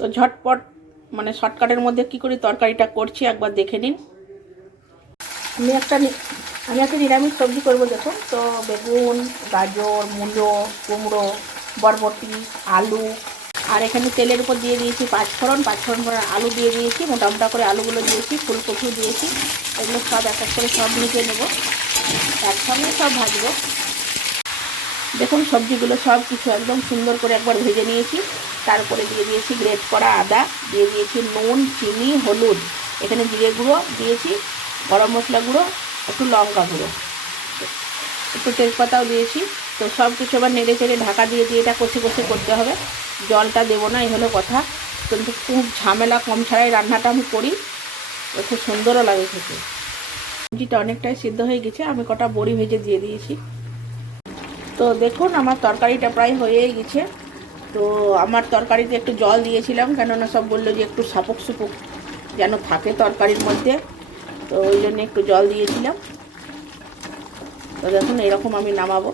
তো ঝটপট মানে শর্টকাটের মধ্যে কী করে তরকারিটা করছি একবার দেখে নিন। আমি একটা নিরামিষ সবজি করব দেখুন। তো বেগুন, গাজর, মূলো, কুমড়ো, বরবটি, আলু, আর এখানে তেলের উপর দিয়ে দিয়েছি পাঁচফোড়ন করে আলু দিয়ে দিয়েছি, মোটা মোটা করে আলুগুলো দিয়েছি, ফুলকপি দিয়েছি। এগুলো সব এক এক করে সব ভেজে নেব, একসঙ্গে সব ভাজবো। দেখুন সবজিগুলো সব কিছু একদম সুন্দর করে একবার ভেজে নিয়েছি। তারপরে দিয়ে দিয়েছি গ্রেট করা আদা, দিয়ে দিয়েছি নুন, চিনি, হলুদ, এখানে জিরে গুঁড়ো দিয়েছি, গরম মশলা গুঁড়ো, একটু লঙ্কা গুঁড়ো, একটু তেজপাতাও দিয়েছি। তো সব কিছু আবার নেড়ে চেড়ে ঢাকা দিয়ে এটা কষে কষে করতে হবে। জলটা দেবো না, এই হলো কথা। কিন্তু খুব ঝামেলা কম ছাড়াই রান্নাটা আমি করি, খুব সুন্দরও লাগে খেতে। সবজিটা অনেকটাই সিদ্ধ হয়ে গেছে, আমি কটা বড়ি ভেজে দিয়ে দিয়েছি। তো দেখুন আমার তরকারিটা প্রায় হয়েই গেছে। তো আমার তরকারিতে একটু জল দিয়েছিলাম, কেননা সব বললো যে একটু সাপক সুপুক যেন থাকে তরকারির মধ্যে, তো ওই জন্য একটু জল দিয়েছিলাম। তো দেখুন এরকম আমি নামাবো।